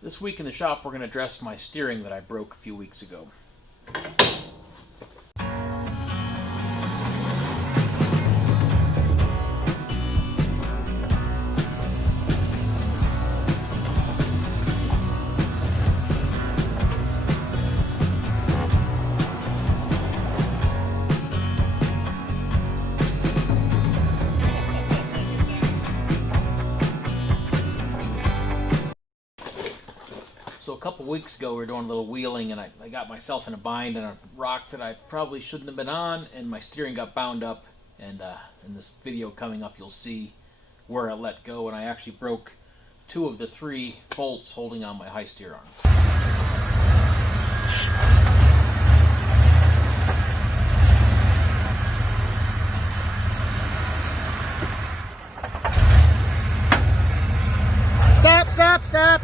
This week in the shop we're going to address my steering that I broke a few weeks ago. So a couple weeks ago we were doing a little wheeling and I got myself in a bind on a rock that I probably shouldn't have been on, and my steering got bound up, and in this video coming up you'll see where I let go, and I actually broke 2 of the 3 bolts holding on my high steer arm. Stop!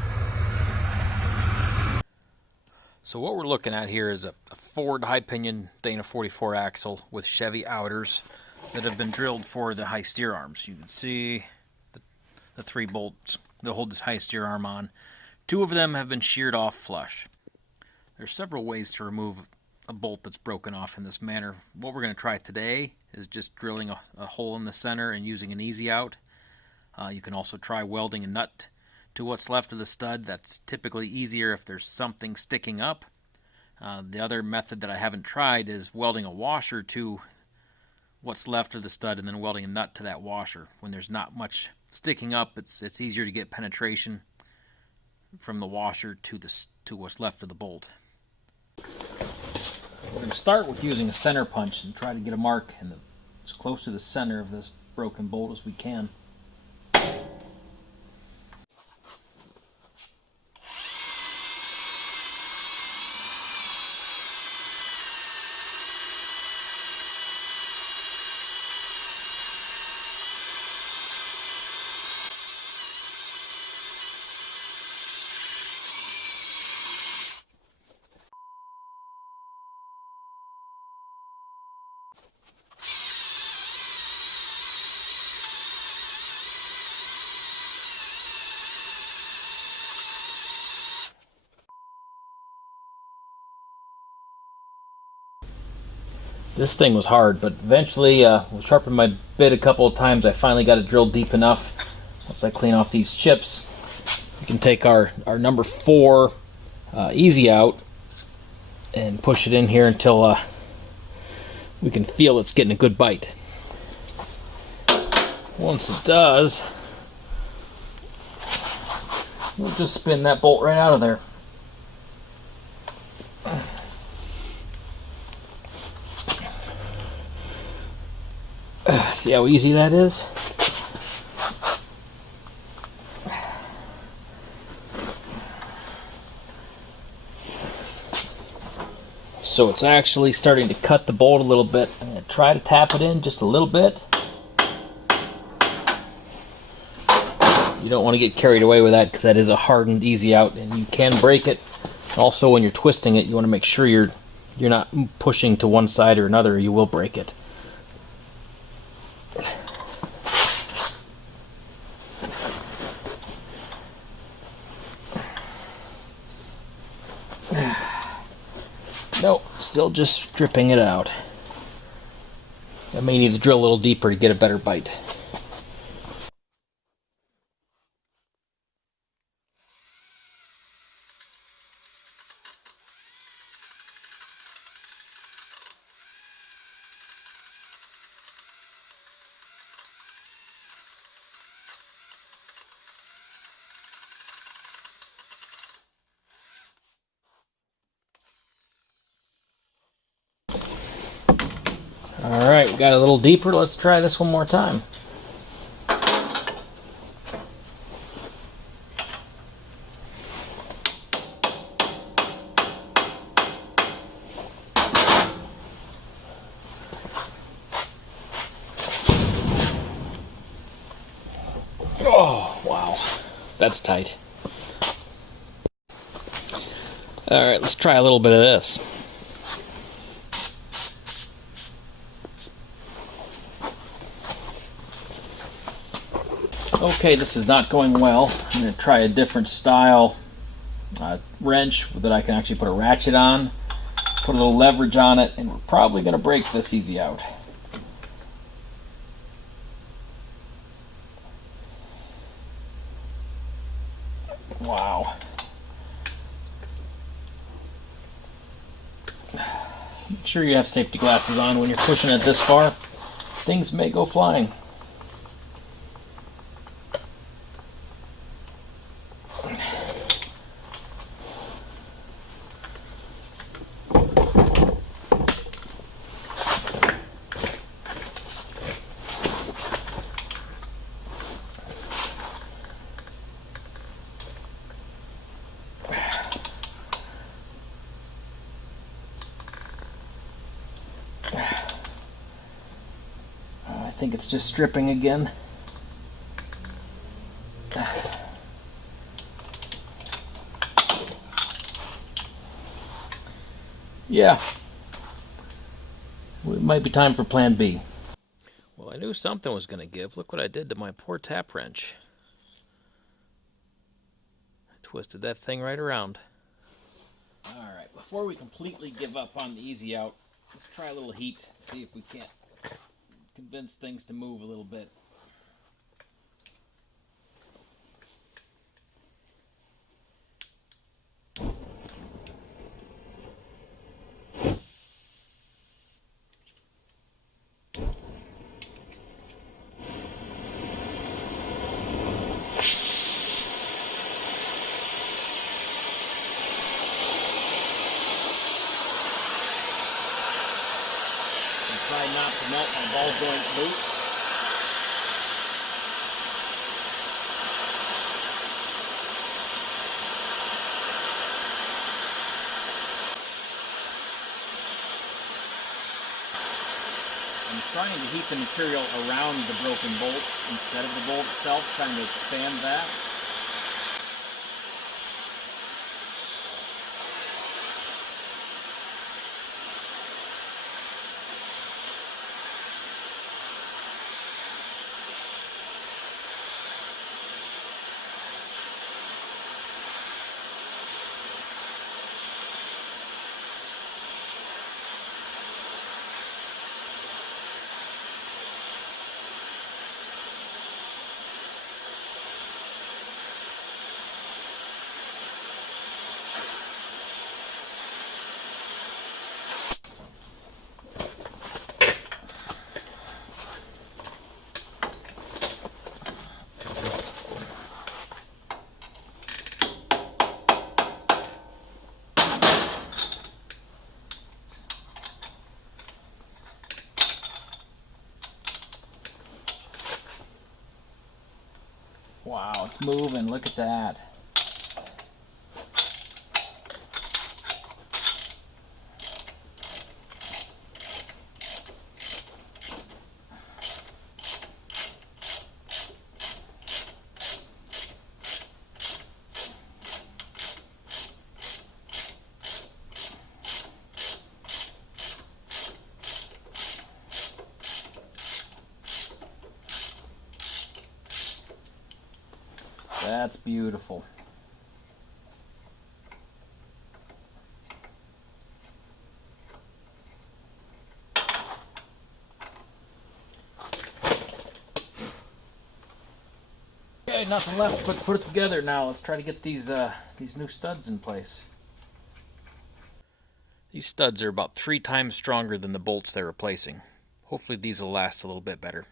So what we're looking at here is a Ford high pinion Dana 44 axle with Chevy outers that have been drilled for the high steer arms. You can see the 3 bolts that hold this high steer arm on. 2 of them have been sheared off flush. There's several ways to remove a bolt that's broken off in this manner. What we're going to try today is just drilling a hole in the center and using an easy out. You can also try welding a nut to what's left of the stud. That's typically easier if there's something sticking up. The other method that I haven't tried is welding a washer to what's left of the stud and then welding a nut to that washer. When there's not much sticking up, it's easier to get penetration from the washer to what's left of the bolt. We're going to start with using a center punch and try to get a mark as close to the center of this broken bolt as we can. This thing was hard, but eventually, with sharpening my bit a couple of times, I finally got it drilled deep enough. Once I clean off these chips, we can take our number 4 easy out and push it in here until we can feel it's getting a good bite. Once it does, we'll just spin that bolt right out of there. See how easy that is? So it's actually starting to cut the bolt a little bit. I'm going to try to tap it in just a little bit. You don't want to get carried away with that because that is a hardened easy out and you can break it. Also, when you're twisting it, you want to make sure you're not pushing to one side or another, or you will break it. Nope, still just stripping it out. I may need to drill a little deeper to get a better bite. Alright, we got a little deeper. Let's try this one more time. Oh, wow. That's tight. Alright, let's try a little bit of this. Okay, this is not going well. I'm going to try a different style wrench that I can actually put a ratchet on, put a little leverage on it, and we're probably going to break this easy out. Wow. Make sure you have safety glasses on when you're pushing it this far. Things may go flying. I think it's just stripping again. Yeah. It might be time for plan B. Well, I knew something was going to give. Look what I did to my poor tap wrench. I twisted that thing right around. Alright, before we completely give up on the easy out, let's try a little heat, see if we can't convince things to move a little bit. Try not to melt my ball joint boot. I'm trying to heat the material around the broken bolt instead of the bolt itself, trying to expand that. Wow, it's moving. Look at that. That's beautiful. Okay, nothing left but put it together now. Let's try to get these new studs in place. These studs are about 3 times stronger than the bolts they're replacing. Hopefully these will last a little bit better.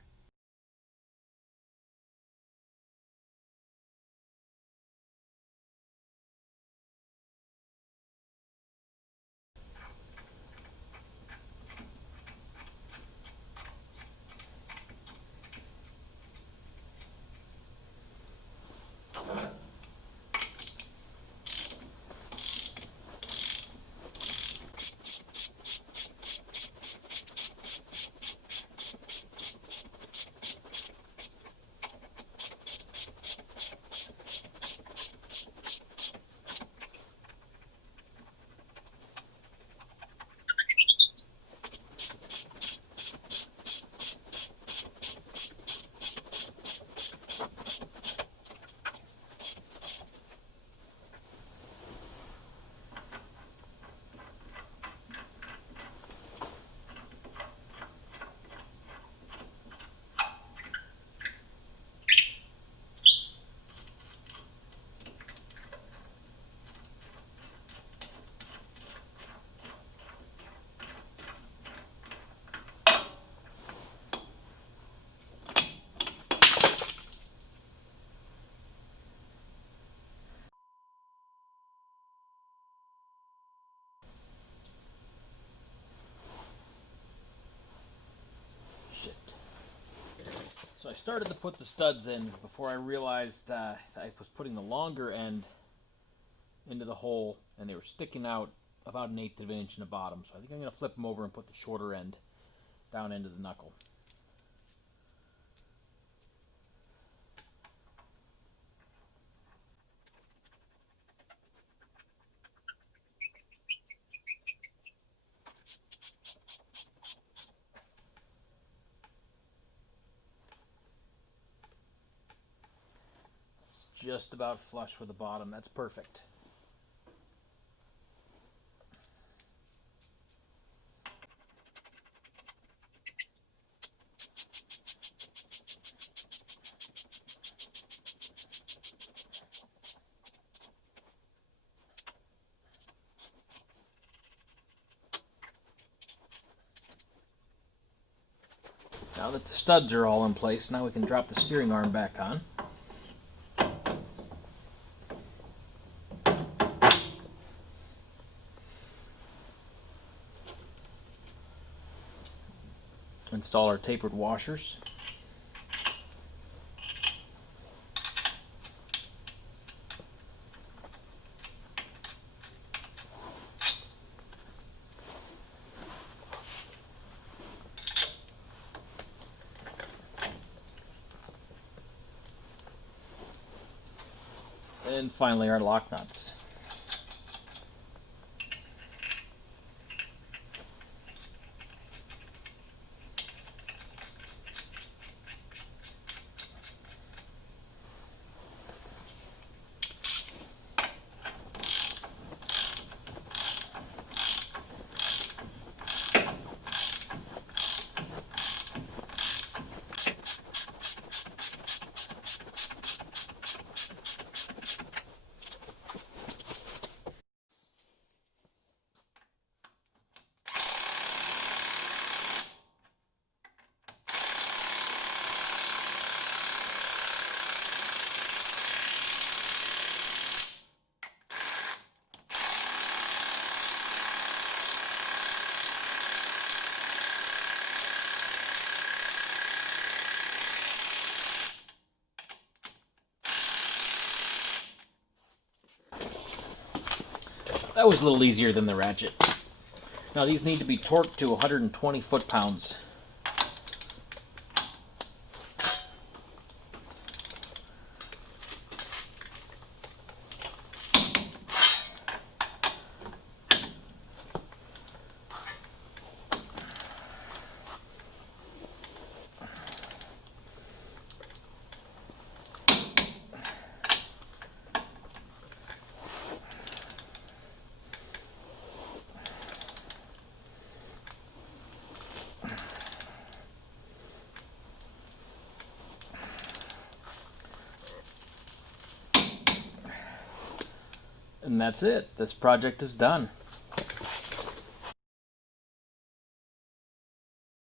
I started to put the studs in before I realized I was putting the longer end into the hole, and they were sticking out about 1/8 of an inch in the bottom. So I think I'm going to flip them over and put the shorter end down into the knuckle. It's just about flush with the bottom. That's perfect. Now that the studs are all in place, now we can drop the steering arm back on. Install our tapered washers. And finally our lock nuts. That was a little easier than the ratchet. Now these need to be torqued to 120 foot-pounds. And that's it. This project is done.